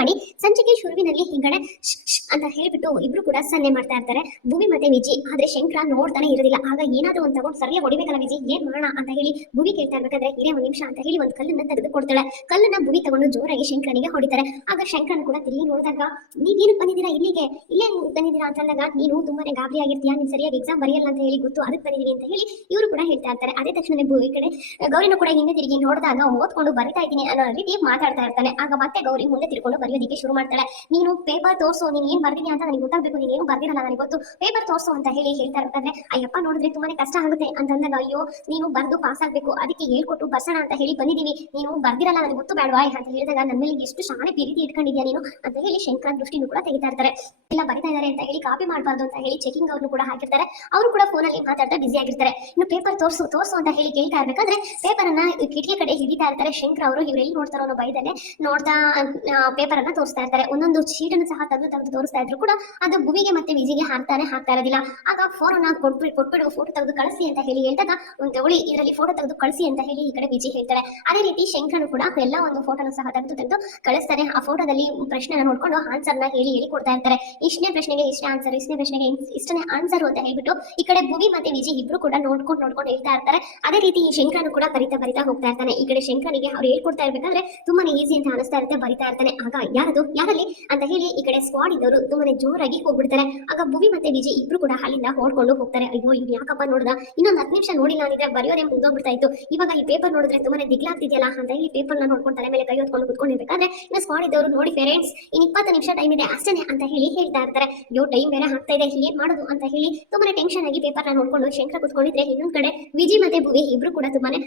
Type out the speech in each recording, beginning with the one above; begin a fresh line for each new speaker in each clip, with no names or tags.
ಮಾಡಿ ಸಂಚಿಕೆ ಶುರುವಿನಲ್ಲಿ ಹಿಂಗಡೆ ಅಂತ ಹೇಳ್ಬಿಟ್ಟು ಇಬ್ರು ಕೂಡ ಸನ್ನೆ ಮಾಡ್ತಾ ಇರ್ತಾರೆ. ಭೂಮಿ ಮತ್ತೆ ವಿಜಿ, ಆದ್ರೆ ಶಂಕರ ನೋಡ್ತಾನೆ ಇರೋದಿಲ್ಲ. ಆಗ ಏನಾದ್ರು ಒಂದ್ ತಗೊಂಡು ಸರಿಯಾಗಿ ಹೊಡಿಬೇಕಲ್ಲ ವಿಜಿ? ಏನ್ ಮಾಡೋಣ ಅಂತ ಹೇಳಿ ಭೂಮಿ ಕೇಳ್ತಾ ಇರ್ಬೇಕಾದ್ರೆ ಇದೇ ಒಂದ್ ನಿಮಿಷ ಅಂತ ಹೇಳಿ ಒಂದು ಕಲ್ಲನ್ನ ತೆಗೆದು ಕೊಡ್ತಾಳೆ. ಕಲ್ಲನ್ನ ಭೂಮಿ ತಗೊಂಡು ಜೋರಾಗಿ ಶಂಕರನಿಗೆ ಹೊಡಿತಾರೆ. ಆಗ ಶಂಕರನ್ ಕೂಡ ತಿರುಗಿ ನೋಡಿದಾಗ ನೀವೇನು ಬಂದಿದ್ದೀರಾ ಇಲ್ಲಿಗೆ? ಇಲ್ಲೇ ಬಂದಿದ್ದೀರಾ? ಅಂತಂದಾಗ ನೀನು ತುಂಬಾನೇ ಗಾಬರಿ ಆಗಿರ್ತೀಯಾ? ನೀನು ಸರಿಯಾಗಿ ಎಕ್ಸಾಮ್ ಬರೆಯಲ್ಲ ಅಂತ ಹೇಳಿ ಗೊತ್ತು. ಅದಕ್ಕೆ ಬಂದಿದೀವಿ ಅಂತ ಹೇಳಿ ಇವರು ಕೂಡ ಹೇಳ್ತಾ ಇರ್ತಾರೆ. ಅದೇ ತಕ್ಷಣ ಭೂಮಿ ಕಡೆ, ಗೌರಿನ ಕೂಡ ಹಿಂದೆ ತಿರುಗಿ ನೋಡಿದಾಗ ಓದ್ಕೊಂಡು ಬರ್ತಾ ಇದ್ದೀನಿ ಅನ್ನೋ ರೀತಿ ಮಾತಾಡ್ತಾ ಇರ್ತಾನೆ. ಆಗ ಮತ್ತೆ ಗೌರಿ ಮುಂದೆ ತಿರ್ಕೊಂಡು ಬರೆಯೋದಕ್ಕೆ ಶುರು ಮಾಡ್ತಾಳೆ. ನೀನು ಪೇಪರ್ ತೋರಿಸು, ನೀನು ಏನ್ ಬರ್ದಿದ್ಯಾ ಅಂತ ನನಗೆ ಗೊತ್ತಾಗಬೇಕು, ನೀನು ಏನು ಬರ್ದಿರಲ್ಲ ನನಗೆ ಗೊತ್ತು. ಪೇಪರ್ ತೋರಿಸು ಅಂತ ಹೇಳಿ ಹೇಳ್ತಾ ಇರ್ಬೇಕಾದ್ರೆ ಅಯ್ಯಪ್ಪ, ನೋಡಿದ್ರೆ ತುಂಬಾನೇ ಕಷ್ಟ ಆಗುತ್ತೆ. ಅಂತಂದಾಗ, ಅಯ್ಯೋ, ನೀನು ಬರ್ದು ಪಾಸ್ ಆಗ್ಬೇಕು. ಅದಕ್ಕೆ ಹೇಳ್ಕೊಟ್ಟು ಬರ್ಸೋಣ ಅಂತ ಹೇಳಿ ಬಂದಿದ್ದೀವಿ. ನೀನು ಬರ್ದಿರಲ್ಲ, ನನಗೆ ಗೊತ್ತು ಬೇಡವಾ? ಅಂತ ಹೇಳಿದಾಗ ನನ್ನ ಮೇಲೆ ಎಷ್ಟು ಶಾಣೆ ಪ್ರೀತಿ ಇಟ್ಕೊಂಡಿದ್ಯಾ ನೀನು? ಅಂತ ಹೇಳಿ ಶಂಕರ ದೃಷ್ಟಿನೂ ಕೂಡ ತೆಗಿತಾ ಇರ್ತಾರೆ. ಇಲ್ಲ, ಬರಿತಾ ಇದಾರೆ ಅಂತ ಹೇಳಿ ಕಾಪಿ ಮಾಡಬಾರ್ದು ಅಂತ ಹೇಳಿ ಚೆಕಿಂಗ್ ಅವ್ರನ್ನು ಕೂಡ ಹಾಕಿರ್ತಾರೆ. ಅವರು ಕೂಡ ಫೋನಲ್ಲಿ ಮಾತಾಡ್ತಾ ಬಿಸಿ ಆಗಿರ್ತಾರೆ. ಇನ್ನು ಪೇಪರ್ ತೋರಿಸು ತೋರಿಸು ಅಂತ ಹೇಳಿ ಕೇಳ್ತಾ ಇರ್ಬೇಕಾದ್ರೆ ಪೇಪರ್ ಅನ್ನ ಕಿಟಕಿ ಕಡೆ ಹಿಡಿತಾ ಇರ್ತಾರೆ. ಶಂಕರ್ ಅವರು, ಇವ್ರು ಎಲ್ಲಿ ನೋಡ್ತಾರೋ ಅನ್ನೋ ಭಯದಲ್ಲೇ ನೋಡ್ತಾ ಪೇಪರ್ ಅನ್ನ ತೋರಿಸ್ತಾ ಇರ್ತಾರೆ. ಒಂದೊಂದು ಶೀಟನ್ನು ಸಹ ತೆಗೆದು ತೆಗೆದು ತೋರಿಸ್ತಾ ಇದ್ರು ಕೂಡ ಅದು ಭುವಿಗೆ ಮತ್ತೆ ವಿಜಿಗೆ ಹಾಕ್ತಾನೆ ಹಾಕ್ತಾ ಇರೋದಿಲ್ಲ. ಆಗ ಫೋನ್ ಕೊಟ್ಬಿಟ್ಟು ಕೊಟ್ಬಿಡು ಫೋಟೋ ತೆಗೆದು ಕಳಿಸಿ ಅಂತ ಹೇಳಿ ಹೇಳಿದಾಗ, ಒಂದು ತಗೊಳ್ಳಿ, ಇದರಲ್ಲಿ ಫೋಟೋ ತೆಗೆದು ಕಳಿಸಿ ಅಂತ ಹೇಳಿ ಈ ಕಡೆ ವಿಜಿ ಹೇಳ್ತಾರೆ. ಅದೇ ರೀತಿ ಶಂಕರ್ ಕೂಡ ಎಲ್ಲ ಒಂದು ಫೋಟೋನ ಸಹ ತೆಗೆದು ತೆಗೆದು ಕಳಿಸ್ತಾರೆ ಆ ಫೋಟೋದಲ್ಲಿ ಪ್ರಶ್ನೆನ ನೋಡ್ಕೊಂಡು ಆನ್ಸರ್ನ ಹೇಳಿ ಹೇಳಿ ಕೊಡ್ತಾ ಇರ್ತಾರೆ. ಇಷ್ಟನೇ ಪ್ರಶ್ನೆಗೆ ಇಷ್ಟೇ ಆನ್ಸರ್ ಇಷ್ಟನೇ ಪ್ರಶ್ನೆಗೆ ಇಷ್ಟನೇ ಆನ್ಸರ್ ಅಂತ ಹೇಳ್ಬಿಟ್ಟು ಈ ಕಡೆ ಭುವಿ ಮತ್ತೆ ವಿಜಿ ಇಬ್ರು ಕೂಡ ನೋಡ್ಕೊಂಡು ನೋಡ್ಕೊಂಡು ಹೇಳ್ತಾ ಇರ್ತಾರೆ. ಅದೇ ರೀತಿ ಈ ಶಂಕರನು ಕೂಡ ಬರಿತಾ ಬರಿತಾ ಹೋಗ್ತಾ ಇರ್ತಾನೆ. ಈ ಕಡೆ ಶಂಕರನಿಗೆ ಅವ್ರು ಹೇಳ್ಕೊಡ್ತಾ ಇರ್ಬೇಕಾದ್ರೆ ತುಂಬಾನೇ ಈಸಿ ಅಂತ ಅನಿಸ್ತಾ ಇರುತ್ತೆ, ಬರಿತಾ ಇರ್ತಾನೆ. ಆಗ ಯಾರದು? ಯಾರಲ್ಲಿ? ಅಂತ ಹೇಳಿ ಈ ಕಡೆ ಸ್ಕ್ವಾಡ್ ಇದ್ದವರು ತುಂಬಾನೇ ಜೋರಾಗಿ ಹೋಗ್ಬಿಡ್ತಾರೆ. ಆಗ ಭೂಮಿ ಮತ್ತೆ ವಿಜಯ್ ಇಬ್ರು ಕೂಡ ಅಲ್ಲಿಂದ ಓಡ್ಕೊಂಡು ಹೋಗ್ತಾರೆ. ಅಯ್ಯೋ ಇವ್ ಯಾಕಪ್ಪ ನೋಡ್ದ? ಇನ್ನೊಂದು ಹತ್ತು ನಿಮಿಷ ನೋಡಿಲ್ಲ ಅಂದಿದ್ರೆ ಬರೆಯೋದೇ ಮುಗ್ದೋಗ್ಬಿಡ್ತಾ ಇತ್ತು. ಇವಾಗ ಈ ಪೇಪರ್ ನೋಡಿದ್ರೆ ತುಂಬಾನೇ ದಿಗ್ಲಾಗ್ತಿದೆಯಲ್ಲ ಅಂತ ಹೇಳಿ ಪೇಪರ್ನ ನೋಡ್ಕೊಂಡು ತಲೆ ಮೇಲೆ ಕೈ ಹೊತ್ಕೊಂಡು ಕುತ್ಕೊಂಡಿರ್ಬೇಕಾದ್ರೆ ಇನ್ನು ಸ್ಕ್ವಾಡ್ ಇದ್ದವರು ನೋಡಿ ಪೇರೆಂಟ್ಸ್ ಇನ್ ಇಪ್ಪತ್ತು ನಿಮಿಷ ಟೈಮ್ ಇದೆ ಅಷ್ಟೇ ಅಂತ ಹೇಳಿ ಹೇಳ್ತಾ ಇರ್ತಾರೆ. ಯೋ ಟೈಮ್ ಬೇರೆ ಆಗ್ತಾ ಇದೆ, ಏನ್ ಮಾಡೋದು ಅಂತ ಹೇಳಿ ತುಂಬಾನೇ ಟೆನ್ಷನ್ ಆಗಿ ಪೇಪರ್ನ ನೋಡ್ಕೊಂಡು ಶಂಕರ ಕುತ್ಕೊಂಡಿದ್ರೆ ಇನ್ನೊಂದ್ ಕಡೆ ವಿಜಿ ಮತ್ತೆ ಭುವಿ ಇಬ್ರು ಕೂಡ ತುಂಬಾನೇ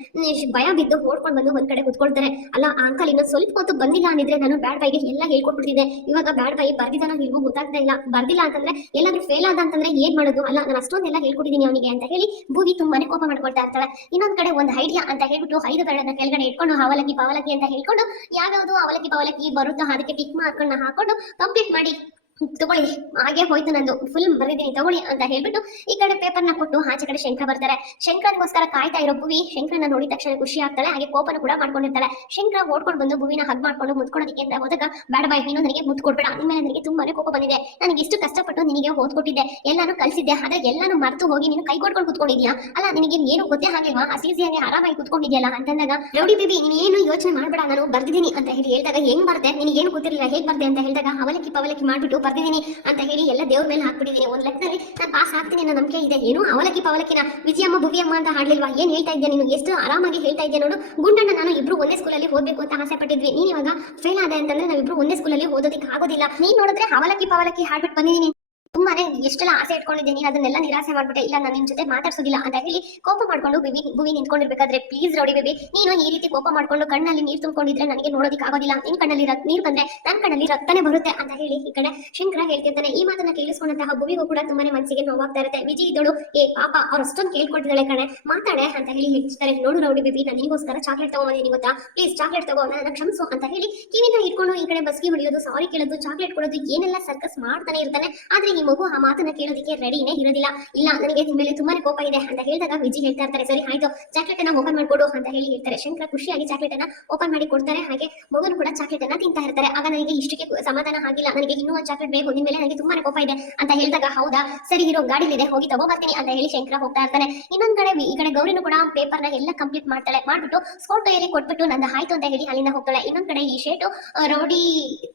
ಭಯ ಬಿದ್ದು ಓಡ್ಕೊಂಡು ಬಂದು ಒಂದ್ ಕಡೆ ಕುತ್ಕೊಳ್ತಾರೆ. ಅಲ್ಲ, ಆ ಅಂಕಲ್ ಇನ್ನೊಂದು ಸ್ವಲ್ಪ ಹೊತ್ತು ಬಂದಿಲ್ಲ ಅಂದಿದ್ರೆ ನಾನು ಬ್ಯಾಡ್ ಬೈಗೆ ಎಲ್ಲ ಹೇಳ್ಕೊಟ್ಬಿಟ್ಟಿದೆ. ಇವಾಗ ಬ್ಯಾಡ್ ಬೈ ಬರ್ದಿದ್ದಾನೋ ಇಲ್ವೋ ಗೊತ್ತಾಗ್ತಾ ಇಲ್ಲ. ಬರ್ದಿಲ್ಲ ಅಂತಂದ್ರೆ ಎಲ್ಲಾದ್ರೂ ಫೇಲ್ ಆದ ಅಂತಂದ್ರೆ ಏನ್ ಮಾಡೋದು? ಅಲ್ಲ, ನಾನು ಅಷ್ಟೊಂದೆಲ್ಲ ಹೇಳ್ಕೊಟ್ಟಿದ್ದೀನಿ ಅವನಿಗೆ ಅಂತ ಹೇಳಿ ಭೂವಿ ತುಂಬಾನೇ ಕೋಪ ಮಾಡ್ಕೊಳ್ತಾ ಇರ್ತಾಳೆ. ಇನ್ನೊಂದ್ ಕಡೆ ಒಂದು ಐಡಿಯಾ ಅಂತ ಹೇಳ್ಬಿಟ್ಟು ಐದು ಬೆರಳನ್ನ ಕೆಳಗಡೆ ಇಟ್ಕೊಂಡು ಅವಲಕ್ಕಿ ಪಾವಲಕ್ಕಿ ಅಂತ ಹೇಳ್ಕೊಂಡು ಯಾವ್ಯಾವ್ದು ಅವಲಕ್ಕಿ ಪಾವಲಕ್ಕಿ ಬರುತ್ತೋ ಅದಕ್ಕೆ ಟಿಕ್ ಮಾರ್ಕ್ ಹಾಕೊಂಡು ಕಂಪ್ಲೀಟ್ ಮಾಡಿ. ತಗೊಳ್ಳಿ, ಹಾಗೆ ಹೋಯ್ತು ನಂದು. ಫುಲ್ ಬರೆದಿನಿ ತಗೊಳ್ಳಿ ಅಂತ ಹೇಳ್ಬಿಟ್ಟು ಈ ಕಡೆ ಪೇಪರ್ನ ಕೊಟ್ಟು ಆಚೆ ಕಡೆ ಶಂಕರ ಬರ್ತಾರೆ. ಶಂಕರನ್ಗೋಸ್ಕರ ಕಾಯ್ತಾ ಇರೋ ಭುವಿ ಶಂಕರನ ನೋಡಿದ ತಕ್ಷಣ ಖುಷಿ ಆಗ್ತಾಳೆ, ಹಾಗೆ ಕೋಪನ ಕೂಡ ಮಾಡ್ಕೊಂಡಿರ್ತಾಳೆ. ಶಂಕರ ಓಡ್ಕೊಂಡು ಬಂದು ಭುವಿನ ಹಗ್ ಮಾಡ್ಕೊಂಡು ಮುತ್ಕೊಳೋದಕ್ಕೆ ಅಂತ ಹೋದಾಗ, ಬೇಡ ಬಾಯ್ ನೀನು ನನಗೆ ಮುತ್ ಕೊಡ್ಬೇಡ. ಆಮೇಲೆ ನನಗೆ ತುಂಬಾನೇ ಕೋಪ ಬಂದಿದೆ. ನನಗೆ ಇಷ್ಟು ಕಷ್ಟಪಟ್ಟು ನಿನಗೆ ಓದ್ಕೊಟ್ಟಿದ್ದೆ ಎಲ್ಲಾನು ಕಲಿಸಿದ್ದೆ. ಆದ್ರೆ ಎಲ್ಲಾನು ಮರ್ತು ಹೋಗಿ ನೀನು ಕೈ ಕೊಟ್ಕೊಂಡು ಕುತ್ಕೊಂಡಿದ್ಯಾ? ಅಲ್ಲ, ನಿನಗೆ ಏನು ಗೊತ್ತೇ ಆಗಿಲ್ವಾ ಹಸಿಸಿಯಾಗಿ ಆರಾಮಾಗಿ ಕುತ್ಕೊಂಡಿದ್ಯಲ್ಲ? ಅಂತಂದಾಗ, ರೌಡಿ ಬಿಬಿ ನೀನು ಏನು ಯೋಚನೆ ಮಾಡಬೇಡ. ನಾನು ಬರ್ದಿದ್ದೀನಿ. ಅಂತ ಹೇಳಿ ಹೇಳಿದಾಗ, ಹೆಂಗ್ ಬರ್ದೆ? ನಿನಗೇನು ಗೊತ್ತಿರಲಿಲ್ಲ. ಹೇಗ್ ಬರ್ದೆ? ಅಂತ ಹೇಳಿದಾಗ, ಅವಲಕ್ಕಿ ಪವಲಕ್ಕಿ ಮಾಡ್ಬಿಟ್ಟು ಬರ್ದಿದ್ದೀನಿ ಅಂತ ಹೇಳಿ ಎಲ್ಲ ದೇವ್ರ ಮೇಲೆ ಹಾಕ್ಬಿಟ್ಟಿದ್ದೀನಿ. ಒಂದು ಲೆಕ್ಕದಲ್ಲಿ ನಾನು ಪಾಸ್ ಆಗ್ತೀನಿ ಅನ್ನೋ ನಂಬಿಕೆ ಇದೆ. ಏನು ಅವಲಕ್ಕಿ ಪವಲಕ್ಕಿನ ವಿಜಯಮ್ಮ, ಭುವಿಯಮ್ಮ ಅಂತ ಹಾಡ್ಲಿಲ್ವಾ? ಏನ್ ಹೇಳ್ತಾ ಇದ್ದೆ ನೀನು? ಎಷ್ಟು ಆರಾಮಾಗಿ ಹೇಳ್ತಾ ಇದ್ದೆ ನೋಡು. ಗುಂಡಣ್ಣ, ನಾನು ಇಬ್ರು ಒಂದೇ ಸ್ಕೂಲಲ್ಲಿ ಓದ್ಬೇಕು ಅಂತ ಆಸೆ ಪಟ್ಟಿದ್ವಿ. ನೀನ್ ಇವಾಗ ಫೇಲ್ ಆದ ಅಂತಂದ್ರೆ ನಾವಿಬ್ರು ಒಂದೇ ಸ್ಕೂಲಲ್ಲಿ ಓದೋದಕ್ಕೆ ಆಗೋದಿಲ್ಲ ನೀನ್ ನೋಡಿದ್ರೆ ಅವಲಕ್ಕಿ ಪವಲಕ್ಕಿ ಹಾಡ್ಬಿಟ್ಟು ಬಂದಿದ್ದೀನಿ. ತುಂಬಾನೇ ಎಷ್ಟೆಲ್ಲ ಆಸೆ ಇಟ್ಕೊಂಡಿದ್ದೀನಿ ಅದನ್ನೆಲ್ಲ ನಿರಾಸೆ ಮಾಡ್ಬಿಟ್ಟೆ, ಇಲ್ಲ ನಾನು ನಿನ್ ಜೊತೆ ಮಾತಾಡ್ಸೋದಿಲ್ಲ ಅಂತ ಹೇಳಿ ಕೋಪ ಮಾಡ್ಕೊಂಡು ಬಿವಿ ಭುವಿ ನಿಂತ್ಕೊಂಡಿರ್ಬೇಕಾದ್ರೆ ಪ್ಲೀಸ್ ರೌಡಿ ಬೇಬಿ ನೀನು ಈ ರೀತಿ ಕೋಪ ಮಾಡ್ಕೊಂಡು ಕಣ್ಣಲ್ಲಿ ನೀರು ತುಂಬಿಕೊಂಡಿದ್ರೆ ನನಗೆ ನೋಡೋದಕ್ಕೆ ಆಗೋದಿಲ್ಲ. ನಿನ್ ಕಣ್ಣಲ್ಲಿ ನೀರು ಬಂದ್ರೆ ನನ್ನ ಕಣ್ಣಲ್ಲಿ ರಕ್ತನೇ ಬರುತ್ತೆ ಅಂತ ಹೇಳಿ ಈ ಕಡೆ ಶಂಕರ ಹೇಳ್ತಿರ್ತಾನೆ. ಈ ಮಾತನ್ನ ಕೇಳಿಸ್ಕೊಂಡಂತಹ ಭುವಿಗೂ ಕೂಡ ತುಂಬಾನೇ ಮನಸ್ಸಿಗೆ ನೋವಾಗ್ತಾ ಇರುತ್ತೆ. ವಿಜಿ ಇದ್ದಳು ಏ, ಪಾಪ ಅವ್ರು ಅಷ್ಟೊಂದು ಕೇಳ್ಕೊಟ್ಟಿದ್ದಾಳೆ ಕಣೆ. ಮಾತಾಡೆ ಅಂತ ಹೇಳಿ ಹೇಳ್ತಾರೆ. ನೋಡು ರೌಡಿ ಬಿಬಿ ನಾನು ನಿಗೋಸ್ಕರ ಚಾಕ್ಲೇಟ್ ತಗೊಂಡಿದ್ದೀನಿ ಗೊತ್ತಾ? ಪ್ಲೀಸ್ ಚಾಕ್ಲೇಟ್ ತಗೋ ನನ್ನ ಕ್ಷಮಿಸು ಅಂತ ಹೇಳಿ ಕಿವಿನ ಇಟ್ಕೊಂಡು ಈ ಕಡೆ ಬಸ್ಗೆ ಹೊಡೆಯೋದು ಸಾರಿ ಕೇಳೋದು ಚಾಕ್ಲೇಟ್ ಕೊಡೋದು, ಏನೆಲ್ಲ ಸರ್ಕಸ್ ಮಾಡ್ತಾನೆ ಇರ್ತಾನೆ. ಆದ್ರೆ ಈ ಮಗು ಆ ಮಾತನ್ನ ಕೇಳೋದಿಕ್ಕೆ ರೆಡಿನೇ ಇರೋದಿಲ್ಲ. ಇಲ್ಲ, ನನಗೆ ನಿಮ್ಮ ಮೇಲೆ ತುಂಬಾನೇ ಕೋಪ ಇದೆ ಅಂತ ಹೇಳಿದಾಗ ವಿಜಿ ಹೇಳ್ತಾ ಇರ್ತಾರೆ, ಸರಿ, ಆಯ್ತು ಚಾಕ್ಲೇಟ್ ಅನ್ನ ಓಪನ್ ಮಾಡ್ಕೊಡು ಅಂತ ಹೇಳಿ ಹೇಳ್ತಾರೆ. ಶಂಕರ ಖುಷಿಯಾಗಿ ಚಾಕ್ಲೇಟ್ ಅನ್ನ ಓಪನ್ ಮಾಡಿ ಕೊಡ್ತಾರೆ. ಹಾಗೆ ಮಗನು ಕೂಡ ಚಾಕ್ಲೇಟ್ ಅನ್ನ ತಿಂತಾ ಇರ್ತಾರೆ. ಆಗ ನನಗೆ ಇಷ್ಟಕ್ಕೆ ಸಮಾಧಾನ ಆಗಿಲ್ಲ. ನನಗೆ ಇನ್ನೂ ಒಂದು ಚಾಕ್ಲೇಟ್ ಬೇಕು. ನಿಮ್ಮ ಮೇಲೆ ನನಗೆ ತುಂಬಾನೇ ಕೋಪ ಇದೆ ಅಂತ ಹೇಳಿದಾಗ, ಹೌದಾ? ಸರಿ, ಇರೋ ಇದೆ ಹೋಗಿ ತಗೋ ಬರ್ತೀನಿ ಅಂತ ಹೇಳಿ ಶಂಕರ ಹೋಗ್ತಾ ಇರ್ತಾನೆ. ಇನ್ನೊಂದ್ ಕಡೆ ಈ ಕಡೆ ಗೌರಿನೂ ಕೂಡ ಪೇಪರ್ನ ಎಲ್ಲ ಕಂಪ್ಲೀಟ್ ಮಾಡ್ತಾಳೆ. ಮಾಡ್ಬಿಟ್ಟು ಸ್ಕೋಟೋಯಲ್ಲಿ ಕೊಟ್ಬಿಟ್ಟು, ನಂದು ಆಯ್ತು ಅಂತ ಹೇಳಿ ಅಲ್ಲಿಂದ ಹೋಗ್ತಾಳೆ. ಇನ್ನೊಂದ್ ಕಡೆ ಈ ಶೇಟು, ರೌಡಿ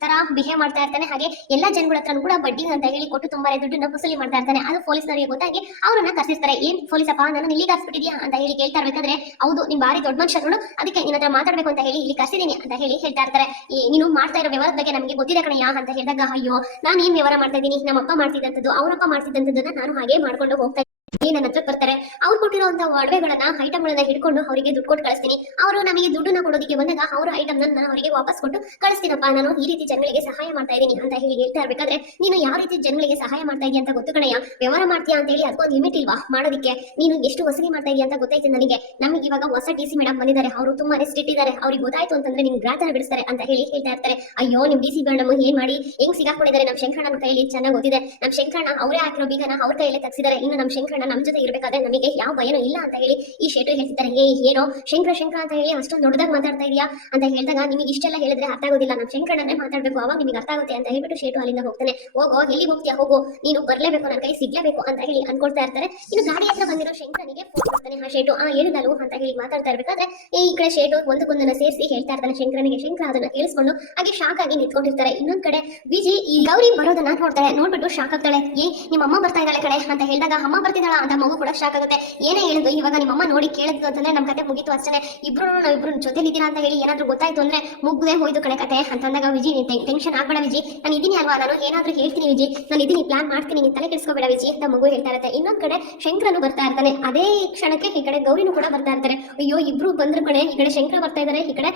ತರ ಬಿಹೇವ್ ಮಾಡ್ತಾ ಇರ್ತಾನೆ. ಹಾಗೆ ಎಲ್ಲಾ ಜನಗಳ ಹತ್ರ ಕೂಡ ಬಡ್ಡಿ ಅಂತ ಹೇಳಿ ಕೊಟ್ಟು ತುಂಬಾನೇ ದುಡ್ಡನ್ನ ವಸೂಲಿ ಮಾಡ್ತಾ ಇರ್ತಾನೆ. ಅದು ಪೊಲೀಸ್ನವರಿಗೆ ಗೊತ್ತಾಗಿ ಅವರನ್ನ ಕರ್ಸಿಸ್ತಾರೆ ಏನ್ ಪೊಲೀಸಪ್ಪ ನನ್ನ ಇಲ್ಲಿಗೆ ಹಾಕ್ಸ್ಬಿಟ್ಟಿದ್ಯಾ ಅಂತ ಹೇಳಿ ಕೇಳ್ತಾ ಇರ್ಬೇಕಾದ್ರೆ, ಹೌದು, ನಿಮ್ ಬಾರಿ ದೊಡ್ಡ ಮನುಷ್ಯ ನೋಡು, ಅದಕ್ಕೆ ನಿನ್ನ ಹತ್ರ ಮಾತಾಡ್ಬೇಕು ಅಂತ ಹೇಳಿ ಇಲ್ಲಿ ಕರ್ಸಿದೀನಿ ಅಂತ ಹೇಳಿ ಹೇಳ್ತಾ ಇರ್ತಾರೆ. ನೀನು ಮಾಡ್ತಾ ಇರೋ ವ್ಯವಹಾರದ ಬಗ್ಗೆ ನಮಗೆ ಗೊತ್ತಿದೆ ಯಾ ಅಂತ ಹೇಳಿದಾಗ, ಅಯ್ಯೋ, ನಾನು ಏನ್ ವ್ಯವಹಾರ ಮಾಡ್ತಾ ಇದ್ದೀನಿ? ನಮ್ಮ ಅಪ್ಪ ಮಾಡ್ತಿದ್ದಂಥದ್ದು, ಅವರಪ್ಪ ಮಾಡ್ತಿದ್ದಂಥದ್ದನ್ನ ನಾನು ಹಾಗೆ ಮಾಡ್ಕೊಂಡು ಹೋಗ್ತಾ ನನ್ನ ಹತ್ರ ಬರ್ತಾರೆ. ಅವ್ರು ಕೊಟ್ಟಿರುವಂತ ಒಡವೆಗಳನ್ನ ಐಟಮ್ಗಳನ್ನ ಹಿಡ್ಕೊಂಡು ಅವರಿಗೆ ದುಡ್ಡು ಕೊಟ್ಟು ಕಳಿಸ್ತೀನಿ. ಅವರು ನಮಗೆ ದುಡ್ಡನ್ನ ಕೊಡೋದಕ್ಕೆ ಬಂದಾಗ ಅವರ ಐಟಮ್ ನಾನು ಅವರಿಗೆ ವಾಪಸ್ ಕೊಟ್ಟು ಕಳಿಸ್ತೀನಪ್ಪ. ನಾನು ಈ ರೀತಿ ಜನಗಳಿಗೆ ಸಹಾಯ ಮಾಡ್ತಾ ಇದ್ದೀನಿ ಅಂತ ಹೇಳಿ ಹೇಳ್ತಾ ಇರ್ಬೇಕಾದ್ರೆ, ನೀನು ಯಾವ ರೀತಿ ಜನಗಳಿಗೆ ಸಹಾಯ ಮಾಡ್ತಾ ಇದೀಯ ಅಂತ ಗೊತ್ತು ಕಣಯ್ಯ. ವ್ಯವಹಾರ ಮಾಡ್ತೀಯಾ ಅಂತ ಹೇಳಿ ಅದಕ್ಕೊಂದು ಲಿಮಿಟ್ ಇಲ್ವಾ ಮಾಡೋದಕ್ಕೆ? ನೀನು ಎಷ್ಟು ವಸೂಲಿ ಮಾಡ್ತಾ ಇದೀಯ ಅಂತ ಗೊತ್ತಾಯ್ತು ನನಗೆ. ನಮಗೆ ಇವಾಗ ಹೊಸ ಡಿ ಸಿ ಮೇಡಮ್ ಬಂದಿದ್ದಾರೆ. ಅವರು ತುಂಬಾನೇ ಸ್ಟ್ರಿಕ್ಟ್ ಇದ್ದಾರೆ ಅವ್ರಿಗೆ ಗೊತ್ತಾಯ್ತು ಅಂತಂದ್ರೆ ನಿಮ್ಗೆ ಗ್ರಾಚಾರ ಬಿಡಿಸ್ತಾರೆ ಅಂತ ಹೇಳಿ ಹೇಳ್ತಾ ಇರ್ತಾರೆ. ಅಯ್ಯೋ, ನಿಮ್ ಡಿ ಸಿ ಮೇಡಮ್ ಏನ್ ಮಾಡಿ? ಹೆಂಗ್ ಸಿಗಾಕೊಂಡಿದ್ದಾರೆ ನಮ್ ಶಂಕರಣ್ಣ ಕೈಯಲ್ಲಿ ಚೆನ್ನಾಗಿ ಗೊತ್ತಿದೆ. ನಮ್ ಶಂಕರಣ್ಣ ಅವರೇ ಹಾಕಿರೋ ಬೀಗನ ಅವ್ರ ಕೈಯಲ್ಲೇ ತಗ್ಸಿದ್ದಾರೆ. ಇನ್ನು ನಮ್ ಶಂಕರಣ್ಣ ನಮ್ಮ ಜೊತೆ ಇರಬೇಕಾದ್ರೆ ನಮಗೆ ಯಾವ ಭಯನೂ ಇಲ್ಲ ಅಂತ ಹೇಳಿ ಈ ಶೇಟು ಹೇಳ್ತಿದ್ದಾರೆ. ಏ ಏನೋ ಶಂಕರ ಶಂಕರ ಅಂತ ಹೇಳಿ ಅಷ್ಟೊಂದು ದೊಡ್ಡದಾಗಿ ಮಾತಾಡ್ತಾ ಇದೆಯಾ ಅಂತ ಹೇಳಿದಾಗ ನಿಮಗೆ ಇಷ್ಟೆಲ್ಲ ಹೇಳಿದ್ರೆ ಅರ್ಥ ಆಗೋದಿಲ್ಲ. ನಮ್ಮ ಶಂಕರಣ್ಣನೇ ಮಾತಾಡಬೇಕು, ಅವಾಗ ನಿಮಗೆ ಅರ್ಥ ಆಗುತ್ತೆ ಅಂತ ಹೇಳ್ಬಿಟ್ಟು ಶೇಟು ಅಲ್ಲಿಂದ ಹೋಗ್ತಾನೆ. ಹೋಗೋ ಎಲ್ಲಿ ಹೋಗ್ತೀಯಾ? ಹೋಗೋ, ನೀನು ಬರಲೇಬೇಕು, ನನ್ನ ಕೈ ಸಿಗ್ಲೇಬೇಕು ಅಂತ ಹೇಳಿ ಅನ್ಕೊಳ್ತಾ ಇರ್ತಾರೆ. ಇನ್ನು ಗಾಡಿ ಹತ್ರ ಬಂದಿರೋ ಶಂಕರನಿಗೆ ಫೋನ್ ಮಾಡ್ತಾನೆ. ಆ ಶೇಟು ಆ ಹೇಳಿದಲು ಅಂತ ಹೇಳಿ ಮಾತಾಡ್ತಾ ಇರ್ಬೇಕಾದ್ರೆ ಈ ಕಡೆ ಶೇಟು ಒಂದಕ್ಕೊಂದನ್ನ ಸೇರಿಸಿ ಹೇಳ್ತಾ ಇರ್ತಾನೆ ಶಂಕರನಿಗೆ. ಶಂಕರ ಅದನ್ನ ಕೇಳಿಸ್ಕೊಂಡು ಹಾಗೆ ಶಾಕ್ ಆಗಿ ನಿಂತ್ಕೊಂಡಿರ್ತಾರೆ. ಇನ್ನೊಂದ್ ಕಡೆ ವಿಜಿ, ಈ ಗೌರಿ ಬರೋದನ್ನ ನೋಡ್ತಾಳೆ. ನೋಡ್ಬಿಟ್ಟು ಶಾಕ್ ಆಗ್ತಾಳೆ. ಏ ನಿಮ್ಮ ಅಮ್ಮ ಬರ್ತಾ ಇದ್ದಾಳೆ ಕಡೆ ಅಂತ ಹೇಳಿದಾಗ ಅಮ್ಮ ಬರ್ತಿದ್ದಾಳ? ಅಂತ ಮಗು ಕೂಡ ಶಾಕ್ ಆಗುತ್ತೆ. ಏನೇ ಹೇಳಿದ್ರು ಇವಾಗ ನಿಮ್ಮಮ್ಮ ನೋಡಿ ಕೇಳಿದ್ರು ಅಂತಂದ್ರೆ ನಮ್ಮ ಕತೆ ಮುಗಿತು ಅಷ್ಟೇ ಇಬ್ರು ಇಬ್ರು ಜೊತೆಲಿದ್ದೀರಾ ಅಂತ ಹೇಳಿ ಏನಾದ್ರು ಗೊತ್ತಾಯ್ತು ಅಂದ್ರೆ ಮುಗ್ದೇ ಹೋಯ್ತು ಕಡೆ ಕತೆ ಅಂತಂದಾಗ ವಿಜಿ ಟೆನ್ಷನ್ ಆಗ್ಬೇಡ ವಿಜಿ. ನಾನು ಇದೀನಿ ಅಲ್ವಾ? ನಾನು ಏನಾದ್ರೂ ಹೇಳ್ತೀನಿ ವಿಜಿ. ನಾನು ಇದೀನಿ ಪ್ಲಾನ್ ಮಾಡ್ತೀನಿ, ನೀನ್ ತಲೆ ಕೆಡಿಸ್ಕೋಬೇಡ ವಿಜಿ ಅಂತ ಮಗು ಹೇಳ್ತಾ ಇರುತ್ತೆ. ಇನ್ನೊಂದ್ ಕಡೆ ಶಂಕರನು ಬರ್ತಾ ಇರ್ತಾನೆ. ಅದೇ ಕ್ಷಣಕ್ಕೆ ಈ ಕಡೆ ಗೌರಿನೂ ಕೂಡ ಬರ್ತಾ ಇರ್ತಾರೆ. ಅಯ್ಯೋ, ಇಬ್ರು ಬಂದ್ರು ಕಡೆ ಈ ಕಡೆ ಶಂಕರ ಬರ್ತಾ ಇದ್ದಾರೆ ಈ ಕಡೆ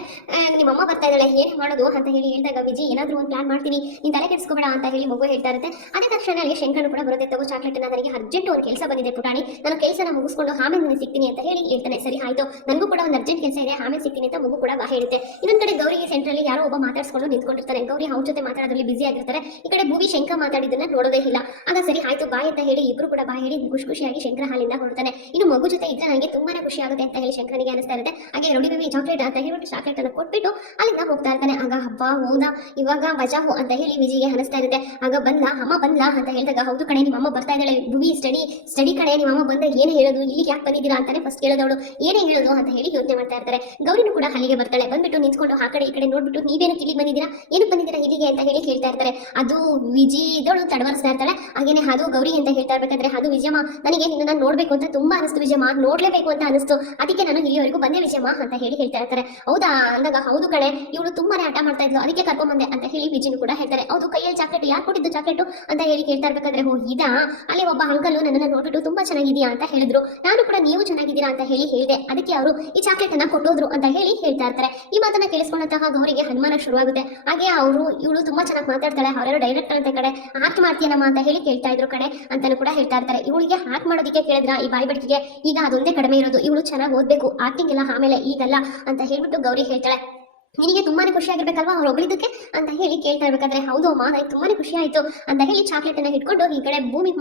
ನಿಮ್ಮಮ್ಮ ಬರ್ತಾ ಇದ್ದಾಳೆ. ಏನ್ ಮಾಡೋದು ಅಂತ ಹೇಳಿ ಹೇಳಿದಾಗ ವಿಜಿ, ಏನಾದ್ರೂ ಒಂದು ಪ್ಲಾನ್ ಮಾಡ್ತೀನಿ. ನೀನ್ ತಲೆ ಕೆಡಿಸ್ಕೋಬೇಡ ಅಂತ ಹೇಳಿ ಮಗು ಹೇಳ್ತಾ ಇರುತ್ತೆ. ಅದೇ ತಕ್ಷಣ ಶಂಕರನು ಕೂಡ ಬರುತ್ತೆ. ತಗೋ ಚಾಕ್ಲೇಟ್ ನನಗೆ ಅರ್ಜೆಂಟ್ ಒಂದು ಕೆಲಸ ಬಂದಿದೆ ಪುಟಾಣಿ. ನಾನು ಕೆಲಸನ ಮುಗಿಸ್ಕೊಂಡು ಆಮೇಲೆ ನನಗೆ ಸಿಗ್ತೀನಿ ಅಂತ ಹೇಳಿ ಹೇಳ್ತಾನೆ. ಸರಿ, ಆಯ್ತು. ನನಗೂ ಕೂಡ ಒಂದು ಅರ್ಜೆಂಟ್ ಕೆಲಸ ಇದೆ. ಆಮೇಲೆ ಸಿಗ್ತೀನಿ ಅಂತ ಮಗು ಕೂಡ ಬಾ ಹೇಳುತ್ತೆ. ಇನ್ನೊಂದ್ ಕಡೆ ಗೌರಿಗೆ ಸೆಂಟ್ರಲ್ಲಿ ಯಾರೋ ಒಬ್ಬ ಮಾತಾಡ್ಸ್ಕೊಂಡು ನಿಂತ್ಕೊಂಡಿರ್ತಾರೆ. ಗೌರಿ ಅವ್ರ ಜೊತೆ ಮಾತಾಡೋದ್ರಲ್ಲಿ ಬಿಸಿ ಆಗಿರ್ತಾರೆ. ಈ ಕಡೆ ಭೂವಿ ಶಂಕ ಮಾತಾಡಿದ್ದನ್ನ ನೋಡೋದೇ ಇಲ್ಲ. ಆಗ ಸರಿ, ಆಯ್ತು ಬಾಯ್ ಅಂತ ಹೇಳಿ ಇಬ್ರು ಕೂಡ ಬಾಯ್ ಹೇಳಿ ಖುಷಿ ಖುಷಿಯಾಗಿ ಶಂಕರ ಹಾಲಿಂದ ಹೊರಡ್ತಾನೆ. ಇನ್ನು ಮಗು ಜೊತೆ ಇದ್ರೆ ನನಗೆ ತುಂಬಾನೇ ಖುಷಿ ಆಗುತ್ತೆ ಅಂತ ಹೇಳಿ ಶಂಕರನಿಗೆ ಅನಿಸ್ತಾ ಇರುತ್ತೆ. ಹಾಗೆ ನೋಡಿ ಬೇಬಿ ಚಾಕ್ಲೇಟ್ ಅಂತ ಹೇಳ್ಬಿಟ್ಟು ಚಾಕ್ಲೇಟ್ ಅನ್ನು ಕೊಟ್ಬಿಟ್ಟು ಅಲ್ಲಿಂದ ಹೋಗ್ತಾ ಇರ್ತಾನೆ. ಆಗ ಹಬ್ಬ ಹೌದಾ ಇವಾಗ ವಜಾಹು ಅಂತ ಹೇಳಿ ವಿಜಿಗೆ ಅನಿಸ್ತಾ ಇರುತ್ತೆ. ಆಗ ಬಂದ ಅಮ್ಮ ಬಂದ್ಲಾ ಅಂತ ಹೇಳಿದಾಗ, ಹೌದು ಕಣೆ ನಿಮ್ಮ ಅಮ್ಮ ಬರ್ತಾ ಇದ್ದಾಳೆ. ಭೂಮಿ ಸ್ಟಡಿ ಸ್ಟಡಿ ಕಡೆ ನಿಮ್ಮ ಅಮ್ಮ ಬಂದ್ರೆ ಏನೇ ಹೇಳೋದು, ಇಲ್ಲಿಗೆ ಯಾಕೆ ಬಂದಿದ್ದೀರಾ ಅಂತಾನೆ ಫಸ್ಟ್ ಕೇಳೋದವಳು. ಏನೇ ಹೇಳೋದು ಅಂತ ಹೇಳಿ ಯೋಚನೆ ಮಾಡ್ತಾ ಇರ್ತಾರೆ. ಗೌರಿನೂ ಕೂಡ ಅಲ್ಲಿಗೆ ಬರ್ತಾಳೆ. ಬಂದ್ಬಿಟ್ಟು ನಿಂತ್ಕೊಂಡು ಆ ಕಡೆ ಈ ಕಡೆ ನೋಡ್ಬಿಟ್ಟು ನೀವೇನು ಇಲ್ಲಿಗೆ ಬಂದಿದ್ದೀರಾ? ಏನು ಬಂದಿದ್ದೀರಾ ಇಲ್ಲಿಗೆ ಅಂತ ಹೇಳಿ ಕೇಳ್ತಾ ಇರ್ತಾರೆ. ಅದು ವಿಜಿ ಇದಳು ತಡವರಿಸ್ತಾ ಇರ್ತಾಳೆ. ಹಾಗೇನೆ ಅದು ಗೌರಿ ಅಂತ ಹೇಳ್ತಾ ಇರ್ಬೇಕಾದ್ರೆ ಅದು ವಿಜಯಮ್ಮ, ನನಗೆ ನಿನ್ನ ನೋಡ್ಬೇಕು ಅಂತ ತುಂಬಾ ಅನಿಸ್ತು ವಿಜಯಮ್ಮ. ನೋಡ್ಲೇಬೇಕು ಅಂತ ಅನಿಸ್ತು. ಅದಕ್ಕೆ ನಾನು ಇಲ್ಲಿವರೆಗೂ ಬಂದೆ ವಿಜಯಮ್ಮ ಅಂತ ಹೇಳಿ ಹೇಳ್ತಾ ಇರ್ತಾರೆ. ಹೌದಾ? ಅಂದಾಗ ಹೌದು ಕಡೆ ಇವಳು ತುಂಬಾನೇ ಆಟ ಮಾಡ್ತಾ ಇದ್ಲು. ಅದಕ್ಕೆ ಕರ್ಕೊಂಬಂದೆ ಅಂತ ಹೇಳಿ ವಿಜಿನು ಕೂಡ ಹೇಳ್ತಾರೆ. ಹೌದು, ಕೈಯಲ್ಲಿ ಜಾಕೆಟ್ ಯಾರು ಕೊಟ್ಟಿದ್ದು ಜಾಕೆಟ್ ಅಂತ ಹೇಳಿ ಕೇಳ್ತಾ ಇರ್ಬೇಕಾದ್ರೆ ಹೋ ಇದಾ? ಅಲ್ಲಿ ಒಬ್ಬ ಅಂಕಲ್ ನನ್ನನ್ನು ನೋಡ್ಬಿಟ್ಟು ತುಂಬಾ ಚೆನ್ನಾಗಿದೆಯಾ ಅಂತ ಹೇಳಿದ್ರು. ನಾನು ಕೂಡ ನೀವು ಚೆನ್ನಾಗಿದ್ದೀರಾ ಅಂತ ಹೇಳಿ ಹೇಳಿದೆ. ಅದಕ್ಕೆ ಅವರು ಈ ಚಾಕ್ಲೇಟ್ ಅನ್ನ ಕೊಟ್ಟೋದ್ರು ಅಂತ ಹೇಳಿ ಹೇಳ್ತಾ ಇರ್ತಾರೆ. ಈ ಮಾತನ್ನ ಕೇಳಿಸ್ಕೊಂಡಂತಹ ಗೌರಿಗೆ ಅನುಮಾನ ಶುರುವಾಗುತ್ತೆ. ಹಾಗೆ ಅವರು ಇವಳು ತುಂಬಾ ಚೆನ್ನಾಗಿ ಮಾತಾಡ್ತಾಳೆ. ಅವರೆಲ್ಲ ಡೈರೆಕ್ಟರ್ ಅಂತ ಕಡೆ ಆಕ್ಟ್ ಮಾಡ್ತೀಯನಮ್ಮ ಅಂತ ಹೇಳಿ ಕೇಳ್ತಾ ಇದ್ರು ಕಡೆ ಅಂತಾನು ಕೂಡ ಹೇಳ್ತಾ ಇರ್ತಾರೆ. ಇವಳಿಗೆ ಆಕ್ಟ್ ಮಾಡೋದಕ್ಕೆ ಕೇಳಿದ್ರ ಈ ಬಾಯಿ ಈಗ ಅದೊಂದೇ ಕಡಿಮೆ ಇರೋದು. ಇವಳು ಚೆನ್ನಾಗಿ ಓದ್ಬೇಕು. ಆಕ್ಟಿಂಗ್ ಎಲ್ಲ ಆಮೇಲೆ ಈಗಲ್ಲ ಅಂತ ಹೇಳ್ಬಿಟ್ಟು ಗೌರಿ ಹೇಳ್ತಾಳೆ. ನಿನಗೆ ತುಂಬಾನೇ ಖುಷಿ ಆಗಿರ್ಬೇಕಲ್ವಾ ಅವ್ರು ಹೊಗಳಿದ್ದಕ್ಕೆ ಅಂತ ಹೇಳಿ ಕೇಳ್ತಾ ಇರ್ಬೇಕಾದ್ರೆ, ಹೌದು ಅಮ್ಮ ನನಗೆ ತುಂಬಾನೇ ಖುಷಿ ಆಯ್ತು ಅಂತ ಹೇಳಿ ಚಾಕ್ಲೇಟ್ ಅನ್ನ ಹಿಡ್ಕೊಂಡು ಈ ಕಡೆ ಭೂಮಿ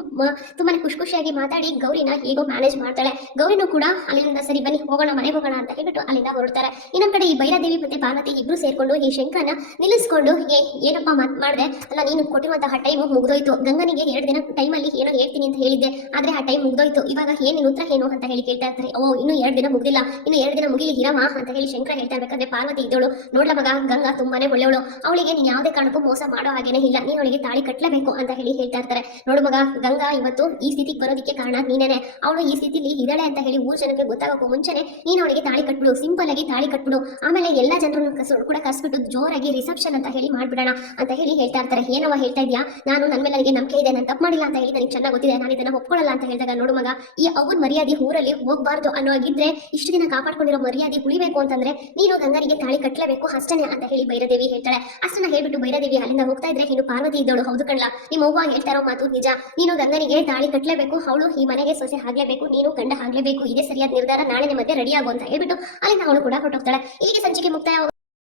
ತುಂಬಾನೇ ಖುಷಿ ಖುಷಿಯಾಗಿ ಮಾತಾಡಿ ಗೌರಿನ ಹೇಗೋ ಮ್ಯಾನೇಜ್ ಮಾಡ್ತಾಳೆ. ಗೌರಿನೂ ಕೂಡ ಅಲ್ಲಿಂದ ಸರಿ, ಬನ್ನಿ, ಹೋಗೋಣ ಮನೆ ಹೋಗೋಣ ಅಂತ ಹೇಳ್ಬಿಟ್ಟು ಅಲ್ಲಿಂದ ಹೊರಡ್ತಾರೆ. ಇನ್ನೊಂದ್ ಕಡೆ ಈ ಭೈರದೇವಿ ಮತ್ತೆ ಪಾರ್ವತಿ ಇಬ್ರು ಸೇರ್ಕೊಂಡು ಈ ಶಂಕರನ ನಿಲ್ಲಿಸ್ಕೊಂಡು, ಏ, ಏನಪ್ಪ ಮಾತ್ ಮಾಡಿದೆ? ಅಲ್ಲ, ನೀನು ಕೊಟ್ಟಿರುವಂತಹ ಟೈಮ್ ಮುಗ್ದೋಯ್ತು. ಗಂಗನಿಗೆ ಎರಡು ದಿನ ಟೈಮಲ್ಲಿ ಏನೋ ಹೇಳ್ತೀನಿ ಅಂತ ಹೇಳಿದ್ದೆ. ಆದ್ರೆ ಆ ಟೈಮ್ ಮುಗ್ದೋಯ್ತು. ಇವಾಗ ಏನು ಉತ್ತರ ಏನು? ಅಂತ ಹೇಳಿ ಕೇಳ್ತಾ ಇರ್ತಾರೆ. ಓ, ಇನ್ನು ಎರಡು ದಿನ ಮುಗ್ದಿಲ್ಲ. ಇನ್ನು ಎರಡು ದಿನ ಮುಗಿಲಿ, ಹಿರವ? ಅಂತ ಹೇಳಿ ಶಂಕರ ಹೇಳ್ತಾ ಇರ್ಬೇಕಾದ್ರೆ ಪಾರ್ವತಿ ಇದ್ದವಳು ನೋಡ್ಲ ಮಗ, ಗಂಗಾ ತುಂಬಾನೇ ಒಳ್ಳೆಯವಳು. ಅವಳಿಗೆ ನೀನ್ ಯಾವುದೇ ಕಾರಣಕ್ಕೂ ಮೋಸ ಮಾಡೋ ಹಾಗೇನೆ ಇಲ್ಲ. ನೀನು ಅವಳಿಗೆ ತಾಳಿ ಕಟ್ಟಲೇಬೇಕು ಅಂತ ಹೇಳಿ ಹೇಳ್ತಾ ಇರ್ತಾರೆ. ನೋಡು ಮಗ, ಗಂಗಾ ಇವತ್ತು ಈ ಸ್ಥಿತಿಗೆ ಬರೋದಕ್ಕೆ ಕಾರಣ ನೀನೇನೆ. ಅವಳು ಈ ಸ್ಥಿತಿಲಿ ಇದಳೆ ಅಂತ ಹೇಳಿ ಊರ್ ಜನಕ್ಕೆ ಗೊತ್ತಾಗೋಕ್ಕೂ ಮುಂಚೆನೆ ನೀನು ಅವಳಿಗೆ ತಾಳಿ ಕಟ್ಬಿಡು, ಸಿಂಪಲ್ ಆಗಿ ತಾಳಿ ಕಟ್ಬಿಡು. ಆಮೇಲೆ ಎಲ್ಲಾ ಜನರನ್ನು ಕೂಡ ಕರ್ಸ್ಬಿಟ್ಟು ಜೋರಾಗಿ ರಿಸೆಪ್ಷನ್ ಅಂತ ಹೇಳಿ ಮಾಡ್ಬಿಡೋಣ ಅಂತ ಹೇಳಿ ಹೇಳ್ತಾ ಇರ್ತಾರೆ. ಏನವ ಹೇಳ್ತಾ ಇದ್ಯಾ? ನಾನು ನನ್ನ ಮೇಲೆ ನಂಬಿಕೆ ಇದೆ, ನಾನು ತಪ್ಪು ಮಾಡಿಲ್ಲ ಅಂತ ಹೇಳಿ ನನಗೆ ಚೆನ್ನಾಗಿ ಗೊತ್ತಿದೆ. ನಾನು ಇದನ್ನ ಒಪ್ಕೊಳ್ಳಲ್ಲ ಅಂತ ಹೇಳಿದಾಗ ನೋಡು ಮಗ, ಈ ಅವ್ರ ಮರ್ಯಾದೆ ಊರಲ್ಲಿ ಹೋಗ್ಬಾರ್ದು ಅನ್ನೋ ಇಷ್ಟು ದಿನ ಕಾಪಾಡ್ಕೊಂಡಿರೋ ಮರ್ಯಾದೆ ಉಳಿಬೇಕು ಅಂತಂದ್ರೆ ನೀನು ಗಂಗನಿಗೆ ತಾಳಿ ಕಟ್ಟಲೇಬೇಕು ಅಷ್ಟೇ ಅಂತ ಹೇಳಿ ಭೈರದೇವಿ ಹೇಳ್ತಾಳೆ. ಅಷ್ಟನ್ನ ಹೇಳ್ಬಿಟ್ಟು ಭೈರದೇವಿ ಅಲ್ಲಿಂದ ಹೋಗ್ತಾ ಇದ್ರೆ ಇನ್ನು ಪಾರ್ವತಿ ಇದ್ದವಳು, ಹೌದು ಕಣ್ಲ? ನಿಮ್ಮ ಅವ್ವ ಹೇಳ್ತಾರೋ ಮಾತು ನಿಜ. ನೀನು ಗಂಗನಿಗೆ ತಾಳಿ ಕಟ್ಟಲೇಬೇಕು ಅವಳು ಈ ಮನೆಗೆ ಸೊಸೆ ಆಗ್ಲೇಬೇಕು, ನೀನು ಗಂಡ ಆಗ್ಲೇಬೇಕು. ಇದೇ ಸರಿಯಾದ ನಿರ್ಧಾರ ನಾಳೆ ಮಧ್ಯೆ ರೆಡಿ ಆಗು ಅಂತ ಹೇಳ್ಬಿಟ್ಟು ಅಲ್ಲಿಂದ ಅವಳು ಕೂಡ ಹೊರಟೋಗ್ತಾಳೆ. ಇಲ್ಲಿಗೆ ಸಂಚಿಕೆ ಮುಕ್ತಾಯ